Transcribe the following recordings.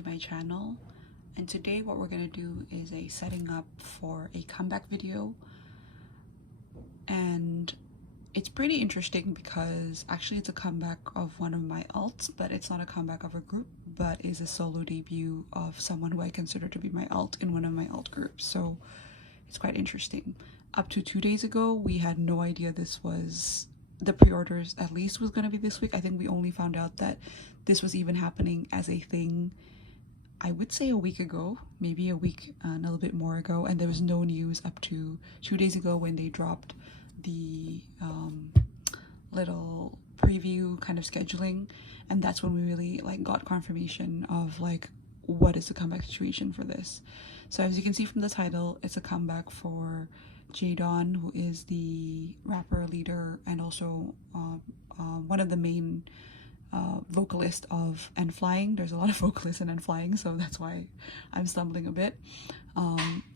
to my channel, and today what we're going to do is a setting up for a comeback video. And it's pretty interesting because actually it's a comeback of one of my alts, but it's not a comeback of a group, but is a solo debut of someone who I consider to be my alt in one of my alt groups. So it's quite interesting. Up to 2 days ago, we had no idea this was the pre-orders, at least, was going to be this week. I think we only found out that this was even happening as a thing, I would say a week ago, maybe a week and a little bit more ago, and there was no news up to 2 days ago when they dropped the little preview kind of scheduling, and that's when we really got confirmation of what is the comeback situation for this. So as you can see from the title, it's a comeback for J.DON, who is the rapper leader and also one of the main vocalists of N.Flying. There's a lot of vocalists in N.Flying, so that's why I'm stumbling a bit.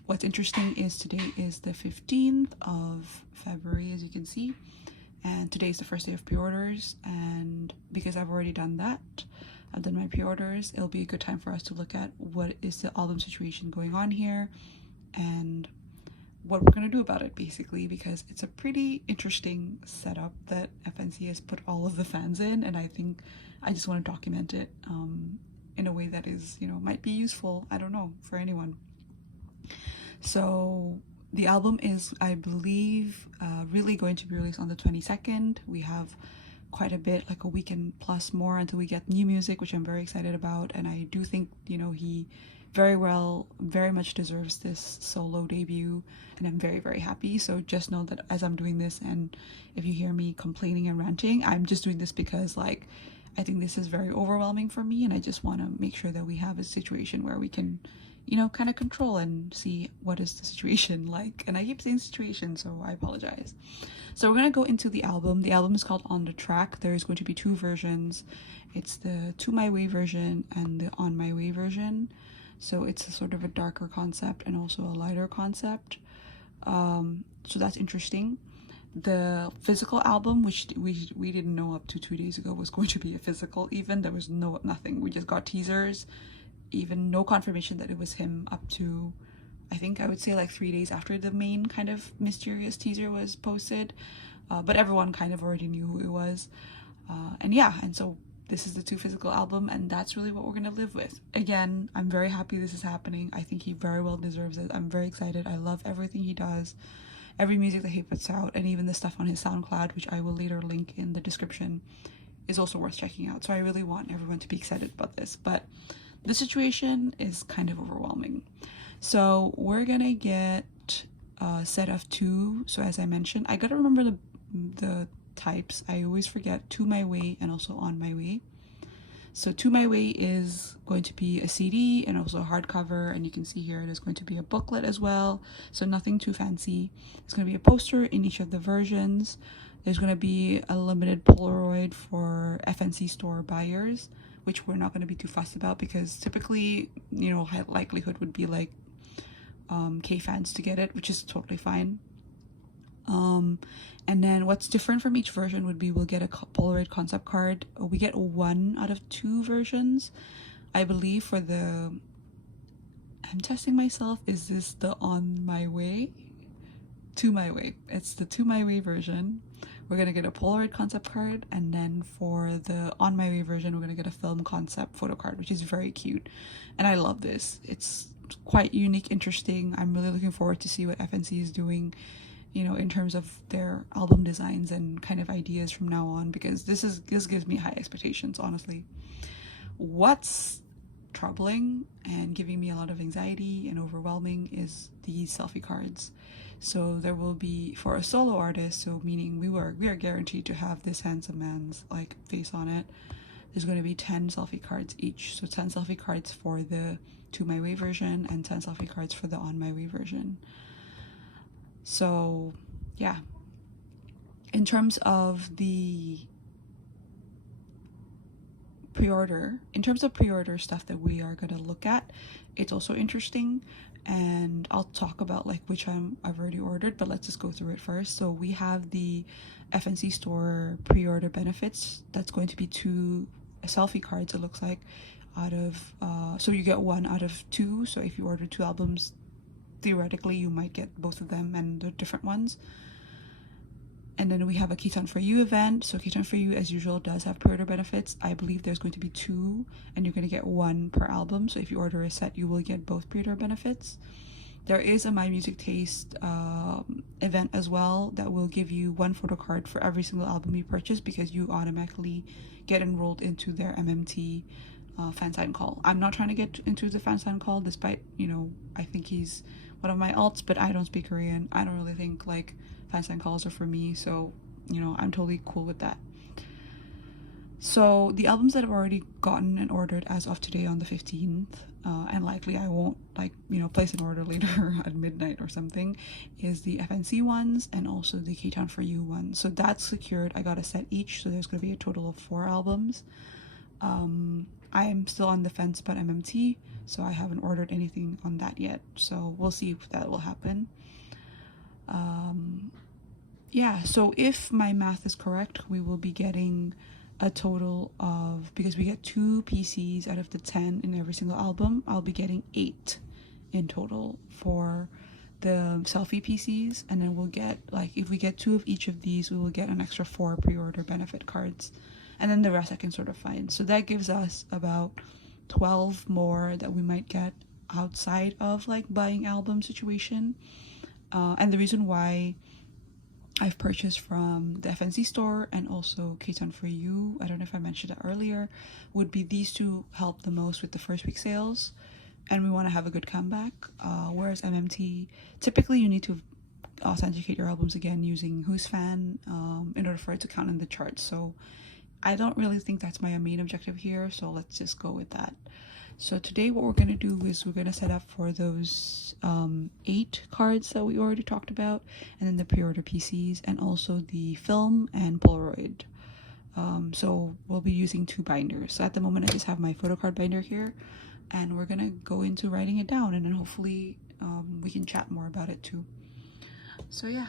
What's interesting is today is the 15th of February, as you can see, and today is the first day of pre-orders, and because I've already done that, I've done my pre-orders, it'll be a good time for us to look at what is the album situation going on here and what we're going to do about it, basically, because it's a pretty interesting setup that FNC has put all of the fans in, and I think I just want to document it in a way that is, might be useful, I don't know, for anyone. So the album is, I believe, really going to be released on the 22nd. We have quite a bit, like a weekend plus more until we get new music, which I'm very excited about, and I do think, he very much deserves this solo debut, and I'm very happy. So just know that as I'm doing this, and if you hear me complaining and ranting, I'm just doing this because I think this is very overwhelming for me, and I just want to make sure that we have a situation where we can kind of control and see what is the situation like. And I keep saying situation, so I apologize. So we're going to go into the album. The album is called On the Track. There's going to be two versions. It's the To My Way version and the On My Way version. So it's a sort of a darker concept and also a lighter concept. So that's interesting. The physical album, which we didn't know up to 2 days ago was going to be a physical even. There was nothing. We just got teasers, even no confirmation that it was him up to, I think I would say 3 days after the main kind of mysterious teaser was posted. But everyone kind of already knew who it was. And so this is the 2 physical album, and that's really what we're going to live with. Again, I'm very happy this is happening. I think he very well deserves it. I'm very excited. I love everything he does, every music that he puts out, and even the stuff on his SoundCloud, which I will later link in the description, is also worth checking out. So I really want everyone to be excited about this, but the situation is kind of overwhelming. So we're gonna get a set of 2. So as I mentioned, I gotta remember the types. I always forget. To My Way and also On My Way. So To My Way is going to be a CD and also a hardcover, and you can see here there's going to be a booklet as well, so nothing too fancy. It's going to be a poster in each of the versions. There's going to be a limited Polaroid for FNC store buyers, which we're not going to be too fussed about because typically, high likelihood would be K fans to get it, which is totally fine. And then what's different from each version would be we'll get a Polaroid concept card. We get 1 out of 2 versions, I believe. For the, I'm testing myself, is this the On My Way? To My Way. It's the To My Way version. We're gonna get a Polaroid concept card, and then for the On My Way version, we're gonna get a film concept photo card, which is very cute, and I love this. It's quite unique, interesting. I'm really looking forward to see what FNC is doing, in terms of their album designs and kind of ideas from now on, because this gives me high expectations, honestly. What's troubling and giving me a lot of anxiety and overwhelming is these selfie cards. So there will be, for a solo artist, so meaning we are guaranteed to have this handsome man's face on it, there's going to be 10 selfie cards each. So 10 selfie cards for the To My Way version and 10 selfie cards for the On My Way version. So yeah, in terms of the pre-order stuff that we are going to look at, it's also interesting, and I'll talk about which I've already ordered, but let's just go through it first. So we have the FNC store pre-order benefits. That's going to be 2 selfie cards, it looks like. out of so you get 1 out of 2. So if you order 2 albums, theoretically you might get both of them and the different ones. And then we have a K.DON for You event. So K.DON for You, as usual, does have pre-order benefits. I believe there's going to be 2, and you're going to get 1 per album. So if you order a set, you will get both pre-order benefits. There is a My Music Taste event as well that will give you 1 photo card for every single album you purchase, because you automatically get enrolled into their MMT fan sign call. I'm not trying to get into the fan sign call, despite, you know, I think he's one of my alts, but I don't speak Korean. I don't really think like fan sign calls are for me, so, you know, I'm totally cool with that. So the albums that I've already gotten and ordered as of today on the 15th, and likely I won't, like, you know, place an order later at midnight or something, is the FNC ones and also the K.DON for You ones. So that's secured. I got a set each, so there's going to be a total of 4 albums. I am still on the fence about MMT, so I haven't ordered anything on that yet, so we'll see if that will happen. Yeah, so if my math is correct, we will be getting a total of, because we get 2 PCs out of the 10 in every single album, I'll be getting 8 in total for the selfie PCs, and then we'll get, like, if we get 2 of each of these, we will get an extra 4 pre-order benefit cards, and then the rest I can sort of find. So that gives us about 12 more that we might get outside of like buying album situation. And the reason why I've purchased from the FNC store and also K.DON for You, I don't know if I mentioned that earlier, would be these 2 help the most with the first week sales, and we want to have a good comeback. Whereas MMT, typically you need to authenticate your albums again using Who's Fan in order for it to count in the charts. So I don't really think that's my main objective here, so let's just go with that. So today what we're going to do is we're going to set up for those 8 cards that we already talked about, and then the pre-order PCs, and also the film and Polaroid. So we'll be using 2 binders. So at the moment I just have my photo card binder here, and we're going to go into writing it down, and then hopefully we can chat more about it too. So yeah.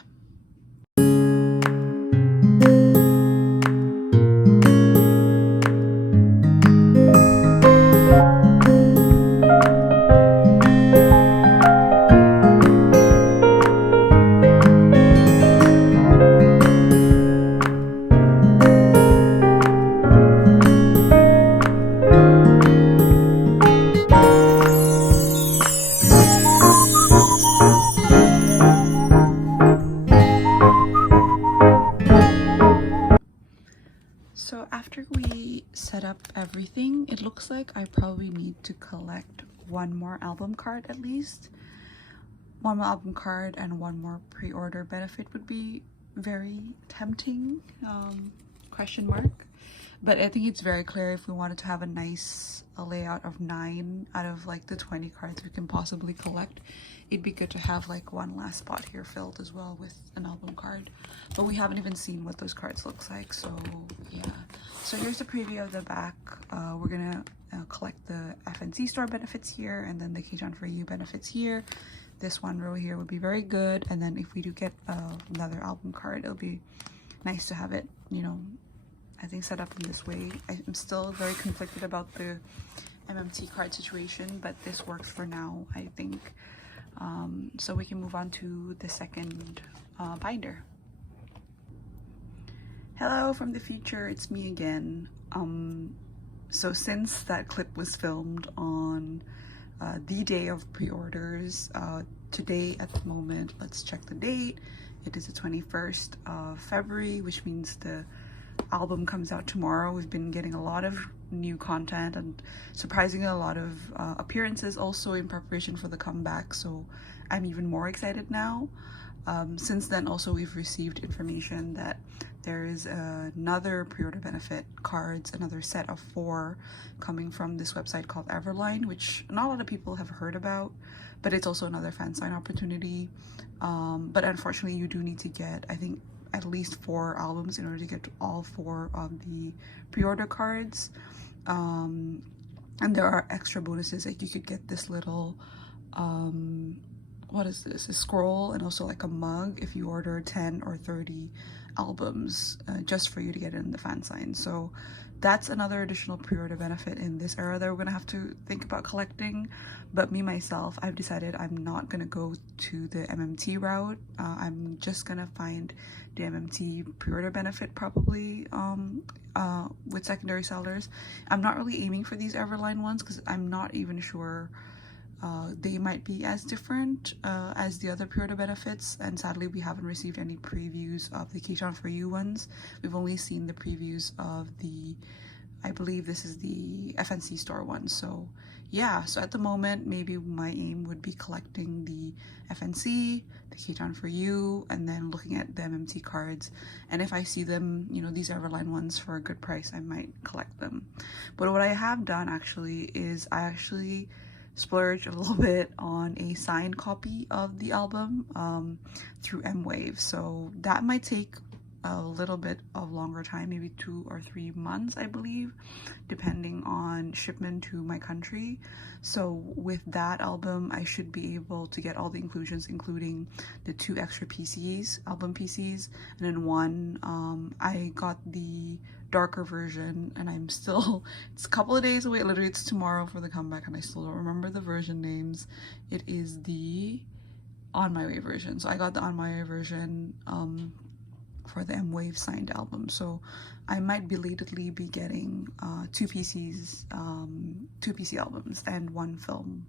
So after we set up everything, it looks like I probably need to collect 1 more album card at least. 1 more album card and 1 more pre-order benefit would be very tempting, question mark. But I think it's very clear if we wanted to have a nice layout of 9 out of like the 20 cards we can possibly collect, it'd be good to have like 1 last spot here filled as well with an album card. But we haven't even seen what those cards looks like, so yeah. So here's the preview of the back. We're gonna collect the FNC store benefits here, and then the K.DON for You benefits here. This one row here would be very good, and then if we do get another album card, it'll be nice to have it, you know, I think set up in this way. I'm still very conflicted about the MMT card situation, but this works for now, I think. So we can move on to the second binder. Hello from the future, it's me again. So since that clip was filmed on the day of pre-orders, today at the moment, let's check the date. It is the 21st of February, which means the album comes out tomorrow. We've been getting a lot of new content and surprisingly a lot of appearances also in preparation for the comeback, so I'm even more excited now. Since then also we've received information that there is another pre-order benefit cards, another set of 4 coming from this website called Everline, which not a lot of people have heard about, but it's also another fan sign opportunity. But unfortunately you do need to get, I think, at least 4 albums in order to get all 4 of the pre-order cards. And there are extra bonuses, like you could get this little what is this, a scroll, and also like a mug if you order 10 or 30 albums, just for you to get in the fan sign. So that's another additional pre-order benefit in this era that we're gonna have to think about collecting. But me myself, I've decided I'm not gonna go to the MMT route. I'm just gonna find the MMT pre-order benefit probably with secondary sellers. I'm not really aiming for these Everline ones because I'm not even sure they might be as different as the other pre-order benefits, and sadly we haven't received any previews of the K.DON for You ones. We've only seen the previews of the, I believe this is the FNC store one. So yeah, so at the moment maybe my aim would be collecting the FNC, the K.DON for You, and then looking at the MMT cards, and if I see them, you know, these Everline ones for a good price, I might collect them. But what I have done actually is I actually splurge a little bit on a signed copy of the album through M-Wave. So that might take a little bit of longer time, maybe 2 or 3 months, I believe, depending on shipment to my country. So with that album, I should be able to get all the inclusions, including the 2 extra PCs, album PCs, and then one, I got the darker version, and I'm still, it's a couple of days away, literally it's tomorrow for the comeback, and I still don't remember the version names. It is the On My Way version. So I got the On My Way version for the M-Wave signed album. So I might belatedly be getting 2 PCs, 2 PC albums, and 1 film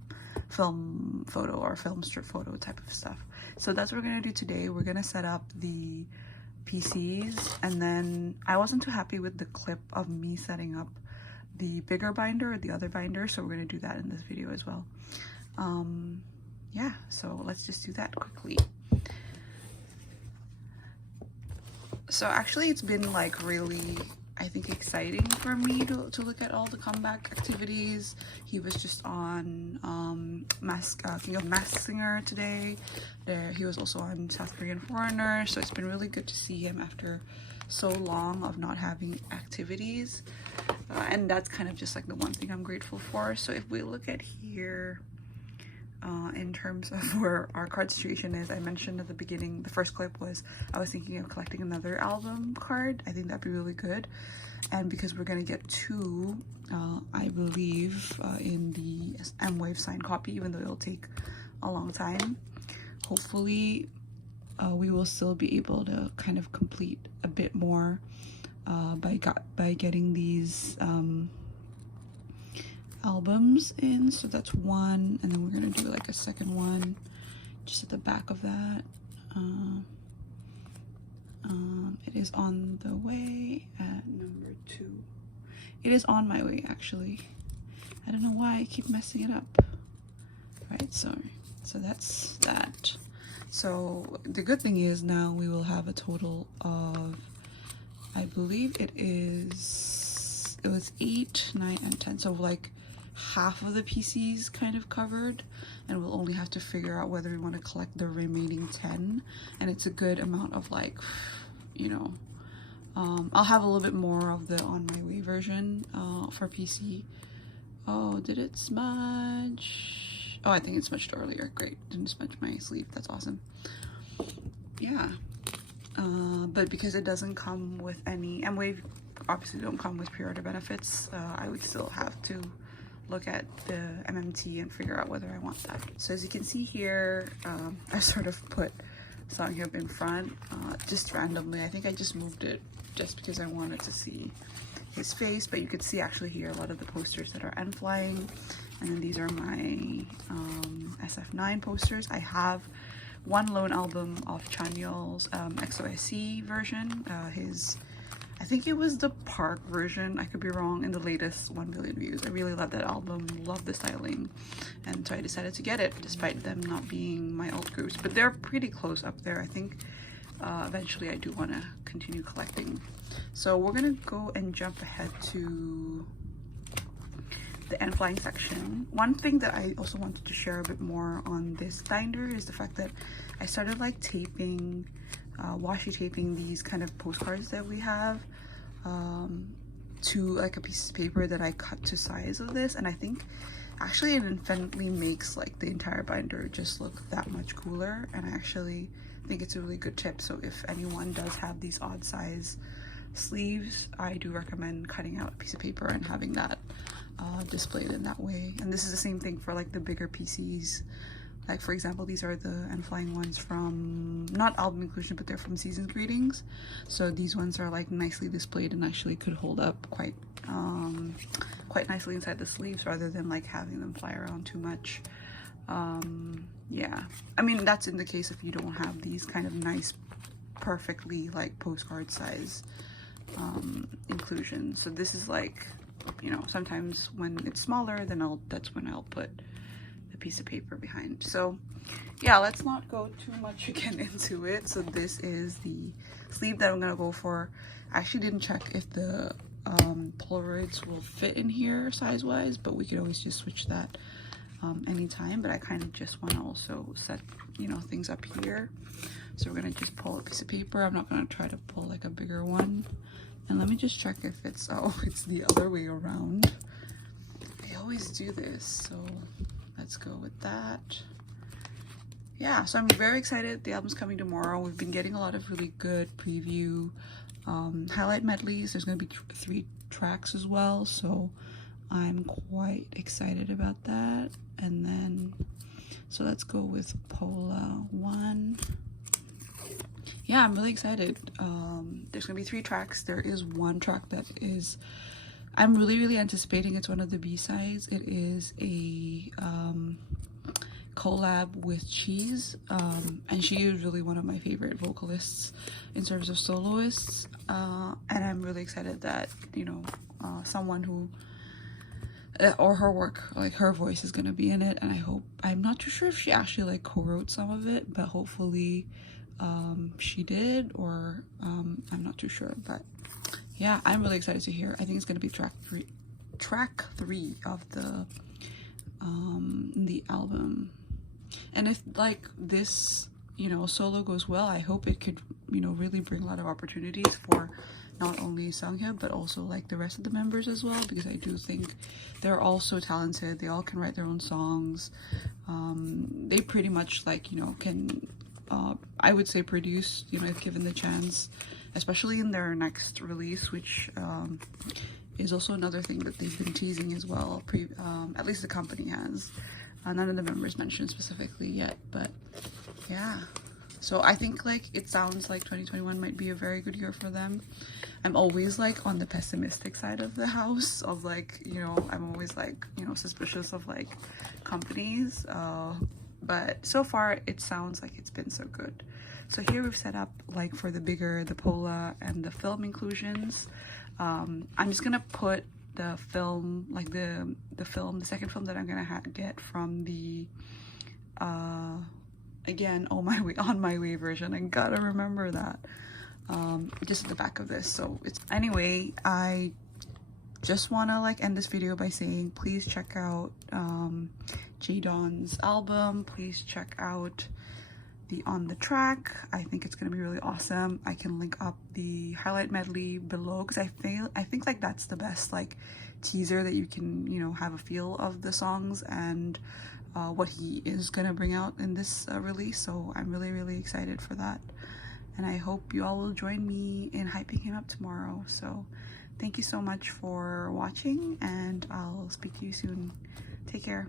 photo or film strip photo type of stuff. So that's what we're gonna do today. We're gonna set up the PCs, and then I wasn't too happy with the clip of me setting up the bigger binder or the other binder, so we're going to do that in this video as well. Yeah, so let's just do that quickly. So actually it's been like really, I think, exciting for me to look at all the comeback activities. He was just on King of Masked Singer today. He was also on South Korean Foreigner, so it's been really good to see him after so long of not having activities. And that's kind of just like the one thing I'm grateful for. So if we look at here, in terms of where our card situation is, I mentioned at the beginning, the first clip was I was thinking of collecting another album card. I think that'd be really good. And because we're gonna get 2, I believe, in the M-Wave signed copy, even though it'll take a long time, hopefully we will still be able to kind of complete a bit more by getting these albums in. So that's 1, and then we're gonna do like a second one just at the back of that. It is on the way at number 2. It is on my way, actually. I don't know why I keep messing it up. Right, so that's that. So the good thing is now we will have a total of, I believe it was 8, 9, and 10. So like half of the PCs kind of covered, and we'll only have to figure out whether we want to collect the remaining 10. And it's a good amount of, like, you know, I'll have a little bit more of the On My Way version for PC. Oh, did it smudge? Oh, I think it smudged earlier. Great, didn't smudge my sleeve. That's awesome. Yeah, but because it doesn't come with any, M-Wave obviously don't come with pre-order benefits, I would still have to look at the MMT and figure out whether I want that. So as you can see here, I sort of put Seunghyub in front just randomly. I think I just moved it just because I wanted to see his face, but you could see actually here a lot of the posters that are N.Flying, and then these are my SF9 posters. I have 1 lone album of Chanyeol's XOSC version, I think it was the Park version, I could be wrong, in the latest 1 billion views. I really love that album, love the styling, and so I decided to get it despite them not being my alt groups, but they're pretty close up there. I think eventually I do want to continue collecting. So we're gonna go and jump ahead to the N.Flying section. One thing that I also wanted to share a bit more on this binder is the fact that I started like taping, washi taping these kind of postcards that we have to like a piece of paper that I cut to size of this, and I think actually it infinitely makes like the entire binder just look that much cooler, and I actually think it's a really good tip. So if anyone does have these odd size sleeves, I do recommend cutting out a piece of paper and having that displayed in that way. And this is the same thing for like the bigger PCs. Like for example, these are the N.Flying ones from, not album inclusion, but they're from Season's Greetings. So these ones are like nicely displayed and actually could hold up quite nicely inside the sleeves rather than like having them fly around too much. Yeah, I mean that's in the case if you don't have these kind of nice, perfectly like postcard size inclusions. So this is like, you know, sometimes when it's smaller, then that's when I'll put the piece of paper behind. So yeah, let's not go too much again into it. So this is the sleeve that I'm gonna go for. I actually didn't check if the Polaroids will fit in here size wise, but we could always just switch that anytime. But I kind of just want to also set, you know, things up here. So we're gonna just pull a piece of paper. I'm not gonna try to pull like a bigger one. And let me just check if it's, oh, it's the other way around. I always do this, so let's go with that. Yeah, so I'm very excited. The album's coming tomorrow. We've been getting a lot of really good preview highlight medleys. There's going to be 3 tracks as well, so I'm quite excited about that. And then, so let's go with Pola 1. Yeah, I'm really excited. There's gonna be 3 tracks. There is one track that is, I'm really anticipating. It's one of the B-sides. It is a collab with Cheese, and she is really one of my favorite vocalists in terms of soloists, and I'm really excited that, you know, someone who or her work, like her voice, is gonna be in it. And I hope, I'm not too sure if she actually like co-wrote some of it, but hopefully she did, or I'm not too sure. But yeah, I'm really excited to hear. I think it's gonna be track three of the album. And if like this, you know, solo goes well, I hope it could, you know, really bring a lot of opportunities for not only Seunghyub but also like the rest of the members as well, because I do think they're all so talented. They all can write their own songs. They pretty much like, you know, can I would say produce, you know, if given the chance, especially in their next release, which is also another thing that they've been teasing as well. At least the company has. None of the members mentioned specifically yet, but yeah. So I think like it sounds like 2021 might be a very good year for them. I'm always like on the pessimistic side of the house of like, you know, I'm always like, you know, suspicious of like companies. But so far it sounds like it's been so good. So here we've set up like for the bigger, the Pola and the film inclusions. I'm just gonna put the film, like the second film that I'm gonna get from the again, On My Way version. I gotta remember that. Just at the back of this. So it's, anyway, I just want to like end this video by saying please check out J.DON's album. Please check out the On the Track. I think it's gonna be really awesome. I can link up the highlight medley below because I think like that's the best like teaser that you can, you know, have a feel of the songs and what he is gonna bring out in this release. So I'm really excited for that, and I hope you all will join me in hyping him up tomorrow. So thank you so much for watching, and I'll speak to you soon. Take care.